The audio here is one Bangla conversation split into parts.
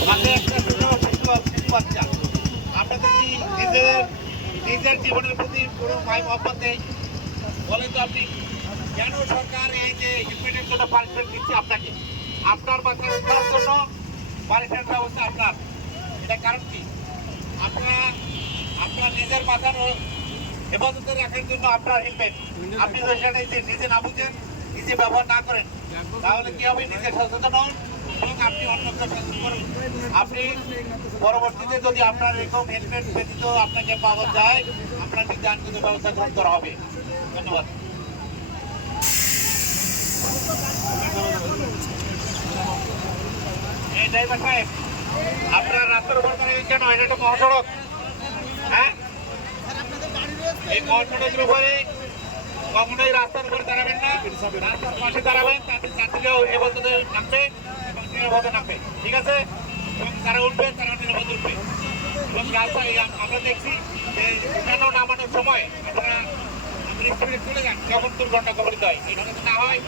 হাতে একটা বাচ্চা কি নিজের নিজের জীবনের প্রতি কোনো মায় মহব্বত নেই বলেন তো আপনি কেন সরকার এই যে হেলমেটের জন্য পানিশমেন্ট দিচ্ছে আপনাকে আপনার বাচ্চা জন্য পানিশমেন্ট ব্যবস্থা আপনার এটা কারণ কি আপনারা আপনার নিজের মাথার হেফাজতে রাখার জন্য আপনার হেলমেট আপনি তো সেটা নিজে না বুঝেন নিজে ব্যবহার না করেন তাহলে কি হবে নিজে সচেতন হন। এবং আপনি অন্যকে সচেতন করুন। আপনি পরবর্তীতে যদি আপনার এরকম হেলমেট ব্যতীত আপনাকে পাওয়া যায়, আপনার আইনগত ব্যবস্থা গ্রহণ করা হবে। ধন্যবাদ। এই ড্রাইভার সাহেব, আপনার রাস্তার কেন এটা হ্যাঁ? এই উপরে রাস্তার উপরে দাঁড়াবেন না। রাস্তার পাশে দাঁড়াবেন যাত্রীরাও এবারে নামবে এবং নিরাপদে নামবে ঠিক আছে? এবং তারা উঠবে তারা নিরাপদে উঠবে এবং রাস্তায় আমরা দেখছি যে নামানোর সময় আপনারা চলে যান যখন দুর্ঘটনা কবলিত হয়। এটা যাতে না হয়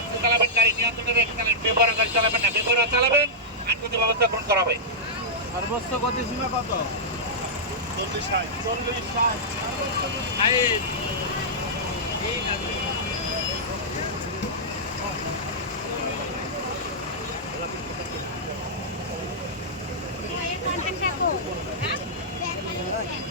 আপনি চালাবেন গাড়ি নিয়ন্ত্রণে রেখে চালাবেন বেপরা গাড়ি চালাবেন না বেপরা চালাবেন আইনগত ব্যবস্থা গ্রহণ করা হবে। সর্বোচ্চ গতি সীমা কত? আইন। এর কন্টেন্ট রাখো হ্যাঁ আমার বাইকটা নেই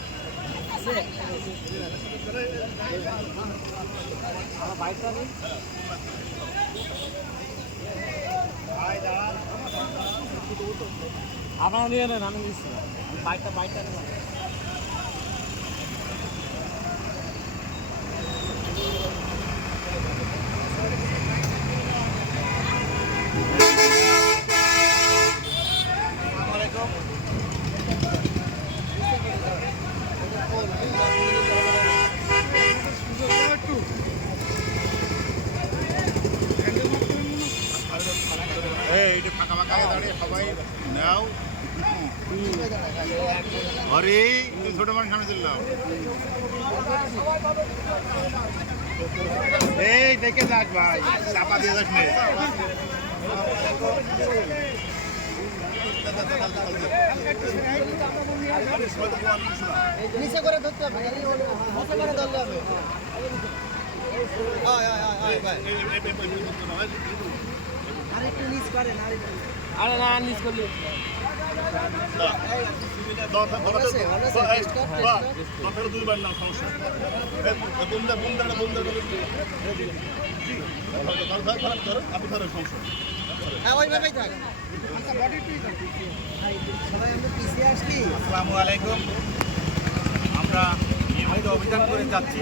আপনারা নিয়ে নেন আমি নিচ্ছি বাইকটা বাইকটা নেব এইটা ফাঁকা ফাঁকা দাঁড়িয়ে সবাই নাও। আরে তুই ছোট মানুষ সামনে চললাম এই দেখে যাক ভাই চাপা দিয়ে যাস নে। নিচে করে ধরতে হবে নিচে করে ধরতে হবে। আয় আয় আয় আয় ভাই। আরে না নিচ করলি দুইবার না সমস্যা আপনি ধরেন সমস্যা আসসালামু আলাইকুম। আমরা নিয়মিত অভিযান করে যাচ্ছি।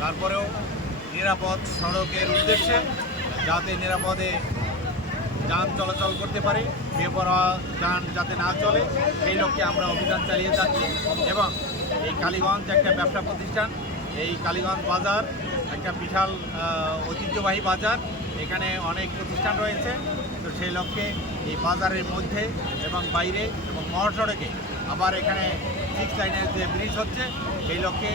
তারপরেও নিরাপদ সড়কের উদ্দেশ্যে যাতে নিরাপদে যান চলাচল করতে পারে, বেপরোয়া যান যাতে না চলে, সেই লক্ষ্যে আমরা অভিযান চালিয়ে যাচ্ছি। এবং এই কালীগঞ্জ একটা ব্যবসা প্রতিষ্ঠান, এই কালীগঞ্জ বাজার একটা বিশাল ঐতিহ্যবাহী বাজার। এখানে অনেক প্রতিষ্ঠান রয়েছে। তো সেই লক্ষ্যে এই বাজারের মধ্যে এবং বাইরে এবং মহাসড়কে আবার এখানে সিক্স লাইনের যে ব্রিজ হচ্ছে, সেই লক্ষ্যে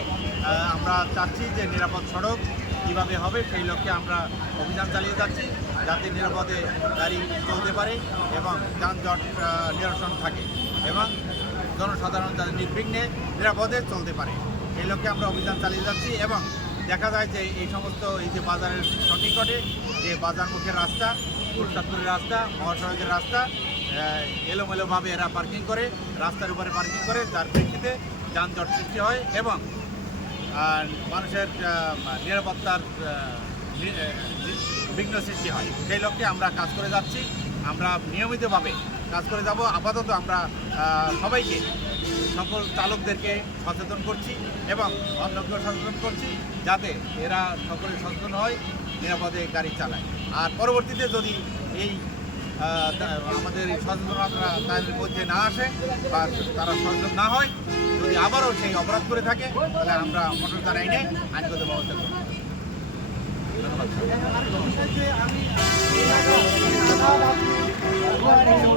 আমরা চাচ্ছি যে নিরাপদ সড়ক কীভাবে হবে, সেই লক্ষ্যে আমরা অভিযান চালিয়ে যাচ্ছি। যাতে নিরাপদে গাড়ি চলতে পারে এবং যানজট নিরসন থাকে এবং জনসাধারণ যাতে নির্বিঘ্নে নিরাপদে চলতে পারে। এই লক্ষ্যে আমরা অভিযান চালিয়ে যাচ্ছি এবং দেখা যায় যে এই সমস্ত এই যে বাজারের সন্নিকটে যে বাজার মুখের রাস্তা কুরসাদপুরের রাস্তা, মহাসড়কের রাস্তা এলোমেলোভাবে এরা পার্কিং করে, রাস্তার উপরে পার্কিং করে, যার প্রেক্ষিতে যানজট সৃষ্টি হয় এবং মানুষের নিরাপত্তার বিঘ্ন সৃষ্টি হয়। সেই লক্ষ্যে আমরা কাজ করে যাচ্ছি। আমরা নিয়মিতভাবে কাজ করে যাব। আপাতত আমরা সবাইকে সকল চালকদেরকে সচেতন করছি এবং অন্যকেও সচেতন করছি যাতে এরা সকলে সচেতন হয়, নিরাপদে গাড়ি চালায়। আর পরবর্তীতে যদি এই আমাদের এই সচেতনতা তাদের মধ্যে না আসে বা তারা সচেতন না হয়, যদি আবারও সেই অপরাধ করে থাকে, তাহলে আমরা মোটর তার আইনে আইনগত ব্যবস্থা করব। ধন্যবাদ।